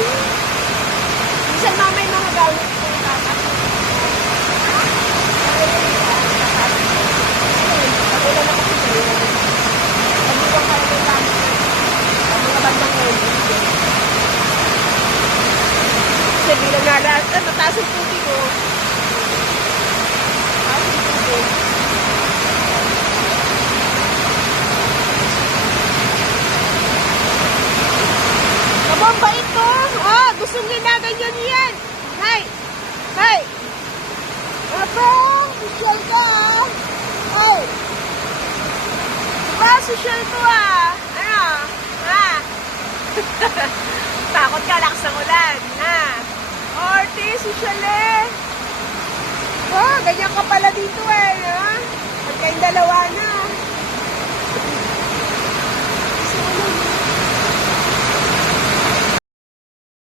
Minsan mamay mga gamit ko yung tatas. Pag-ulan na kasi sa'yo. Pag-uwan ka ng gamit ko. Ang mga bandang ulo. Kasi bilang nalas, mataas yung tubig ko. Mataas yung tubig. Kabamba ito! Oh, gusto nyo na ganyan yan! Hay! Hay! Aba! Social ka ah! Hay! Diba, social to ah! Ano? Ha? Takot ka, lakas ng ulan! Ha? Orti, social eh! Oh, ganyan ka pala dito eh!